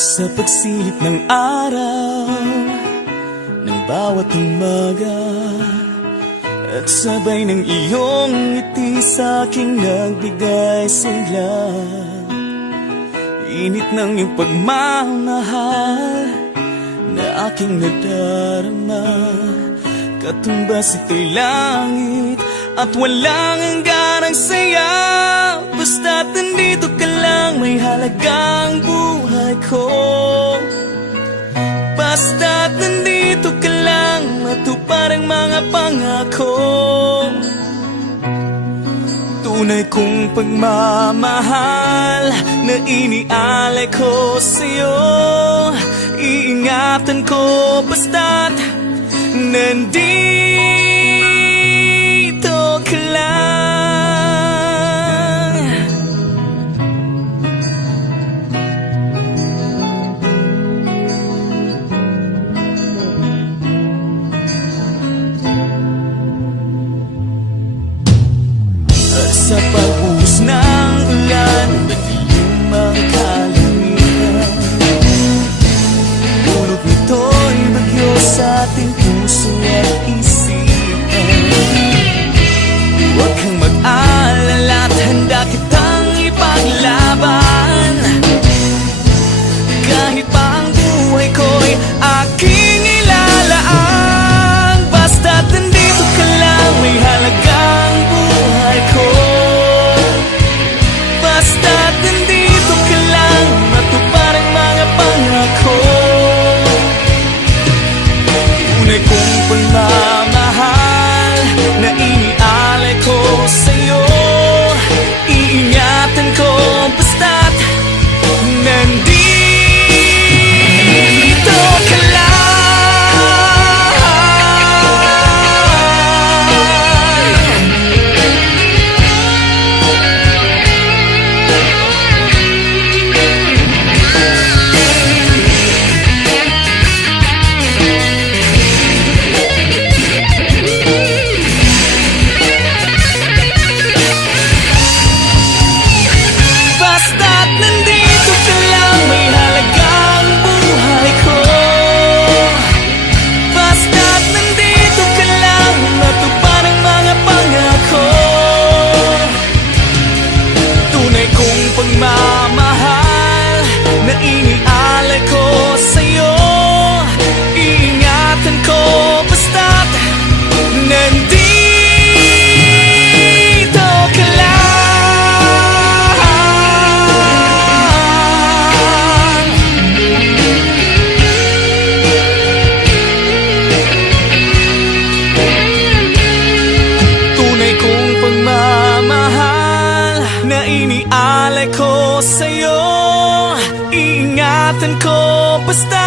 Sa pagsilip ng araw ng bawat umaga, at sabay ng iyong ngiti sa'king nagbigay sigla. Init ng iyong pagmamahal na aking nadarama, katumbas ito'y langit at walang hangganang saya. Basta't nandito ka lang, may halagang buhay ko. Basta't nandito ka lang, matupad ang mga pangako. Tunay kong pagmamahal na inialay ko sa'yo, iingatan ko basta't nandito ka lang. At sa pag-uus ng ulan, madilim ang kalangitan, dulot nito'y bagyo sa ating puso at isipan. Huwag kang mag-alala at handa kitang ipaglaban, kahit pa ang buhay ko'y aking ilalaan. Basta't nandito ka lang, may halagang buhay ko. Basta't nandito ka lang, matupad ang mga pangako. Tunay kong pagmamahal na inialay ko sa'yo, iingatan ko basta't nandito ka lang. Basta't nandito ka lang, may halagang buhay ko. Basta't nandito ka lang, matupad ang mga pangako. Tunay kong pagmamahal na inialay ko sa'yo, iingatan ko basta't nandito ka lang. Tunay kong pagmamahal na inialay ko sa'yo, iingatan ko basta